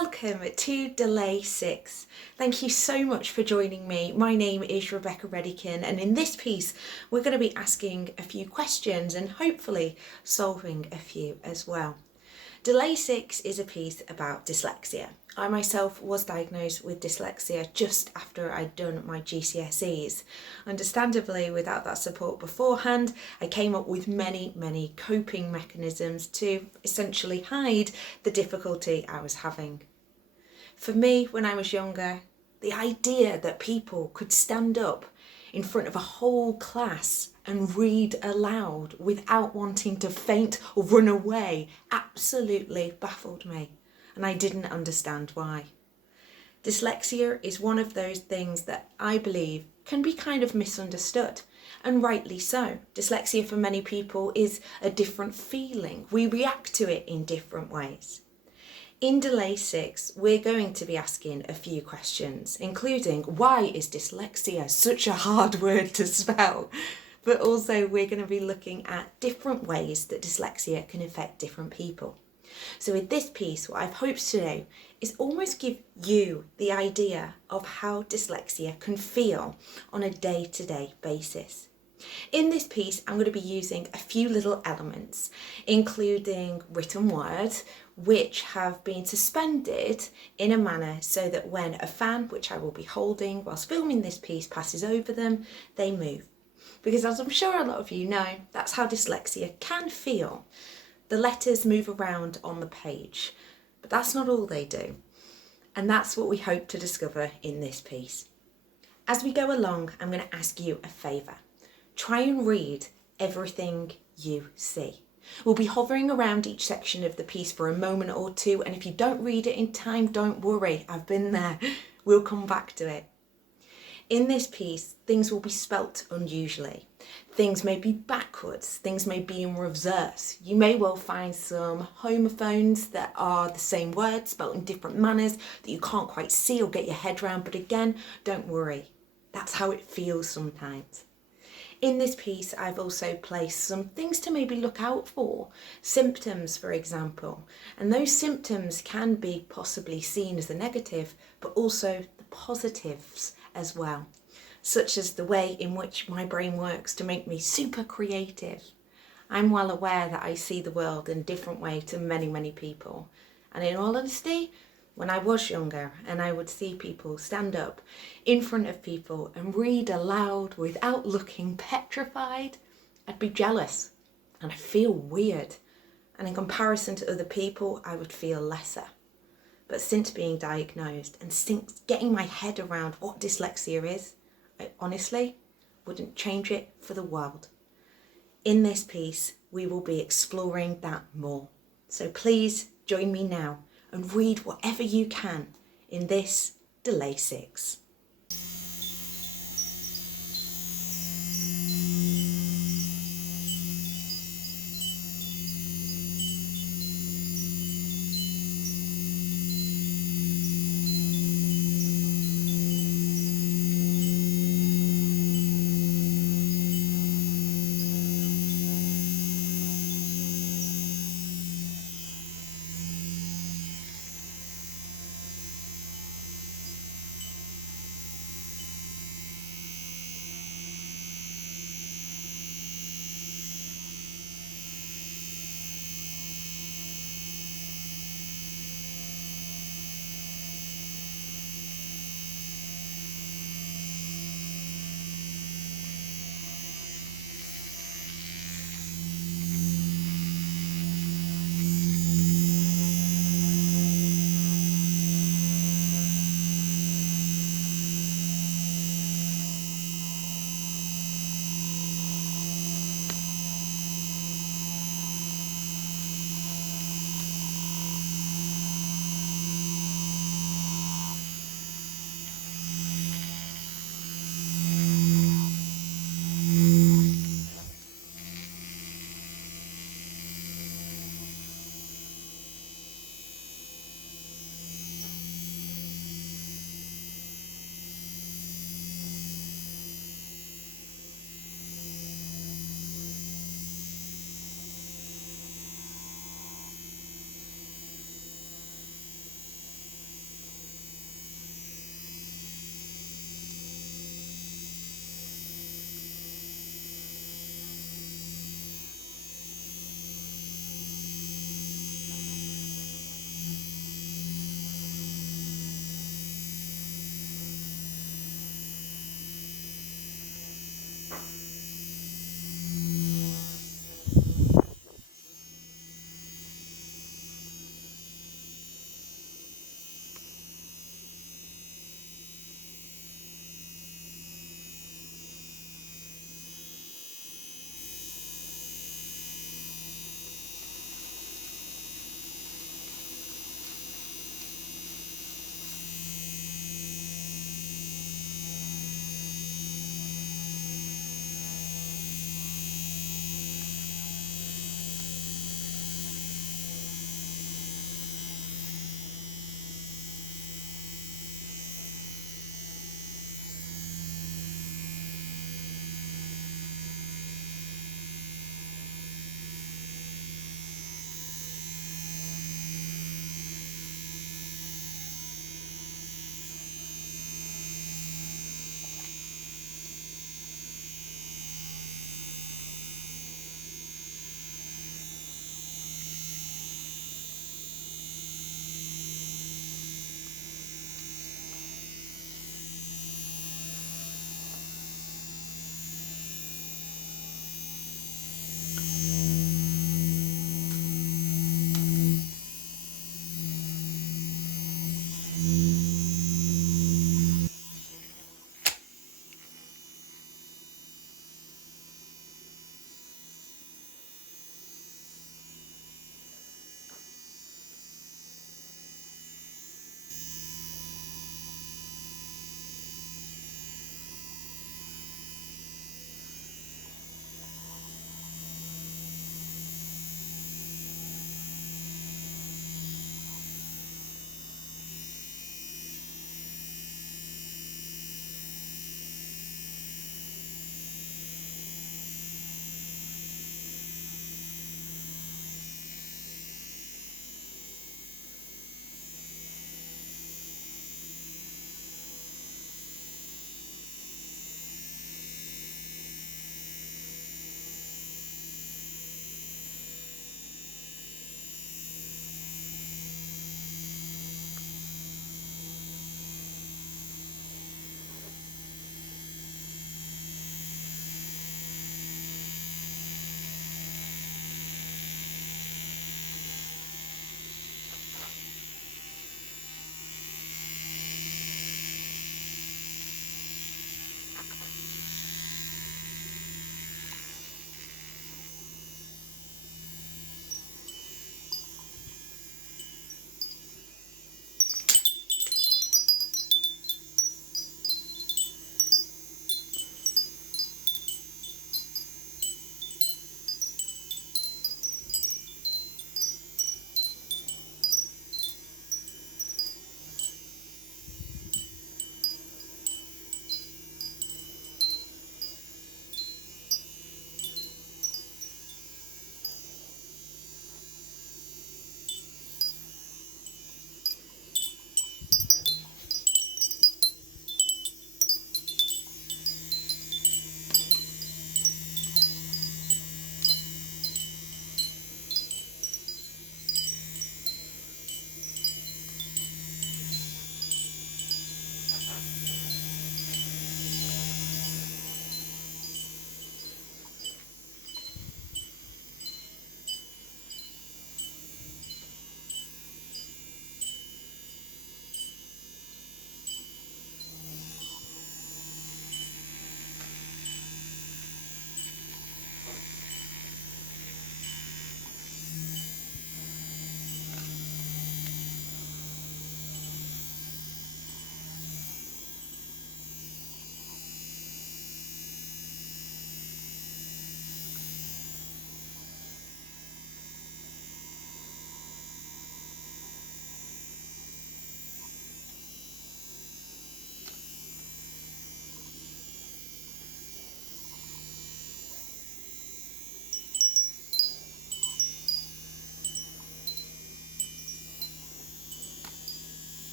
Welcome to Delay 6. Thank you so much for joining me. My name is Redican, and in this piece we're going to be asking a few questions and hopefully solving a few as well. Delay 6 is a piece about dyslexia. I myself was diagnosed with dyslexia just after I'd done my GCSEs. Understandably, without that support beforehand, I came up with many coping mechanisms to essentially hide the difficulty I was having. For me, when I was younger, the idea that people could stand up in front of a whole class and read aloud without wanting to faint or run away absolutely baffled me, and I didn't understand why. Dyslexia is one of those things that I believe can be kind of misunderstood, and rightly so. Dyslexia for many people is a different feeling. We react to it in different ways. In Delay 6, we're going to be asking a few questions, including why is dyslexia such a hard word to spell? But also we're going to be looking at different ways that dyslexia can affect different people. So with this piece, what I've hoped to do is almost give you the idea of how dyslexia can feel on a day-to-day basis. In this piece, I'm going to be using a few little elements, including written words, which have been suspended in a manner so that when a fan, which I will be holding whilst filming this piece, passes over them, they move. Because as I'm sure a lot of you know, that's how dyslexia can feel. The letters move around on the page, but that's not all they do. And that's what we hope to discover in this piece. As we go along, I'm going to ask you a favour. Try and read everything you see. We'll be hovering around each section of the piece for a moment or two, and if you don't read it in time, don't worry, I've been there. We'll come back to it. In this piece, things will be spelt unusually. Things may be backwards, things may be in reverse. You may well find some homophones that are the same word spelt in different manners that you can't quite see or get your head around, but again, don't worry. That's how it feels sometimes. In this piece, I've also placed some things to maybe look out for, symptoms, for example, and those symptoms can be possibly seen as the negative, but also the positives as well, such as the way in which my brain works to make me super creative. I'm well aware that I see the world in a different way to many people, and in all honesty, when I was younger and I would see people stand up in front of people and read aloud without looking petrified, I'd be jealous and I'd feel weird. And in comparison to other people, I would feel lesser. But since being diagnosed and since getting my head around what dyslexia is, I honestly wouldn't change it for the world. In this piece, we will be exploring that more. So please join me now and read whatever you can in this Delay 6.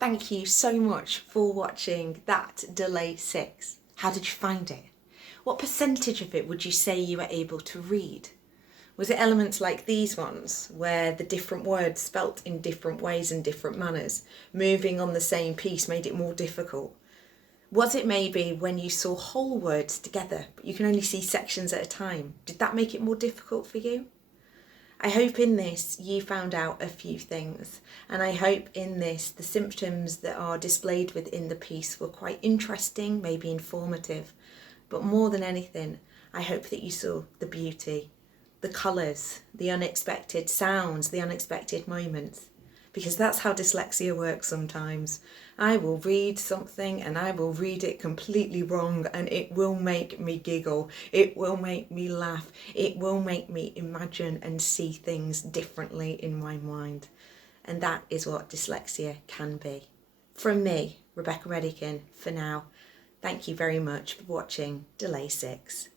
Thank you so much for watching that Delay 6. How did you find it? What percentage of it would you say you were able to read? Was it elements like these ones, where the different words spelt in different ways and different manners, moving on the same piece made it more difficult? Was it maybe when you saw whole words together, but you can only see sections at a time? Did that make it more difficult for you? I hope in this you found out a few things, and I hope in this the symptoms that are displayed within the piece were quite interesting, maybe informative, but more than anything, I hope that you saw the beauty, the colours, the unexpected sounds, the unexpected moments, because that's how dyslexia works sometimes. I will read something and I will read it completely wrong, and it will make me giggle, it will make me laugh, it will make me imagine and see things differently in my mind. And that is what dyslexia can be. From me, Rebecca Redican, for now, thank you very much for watching Delay 6.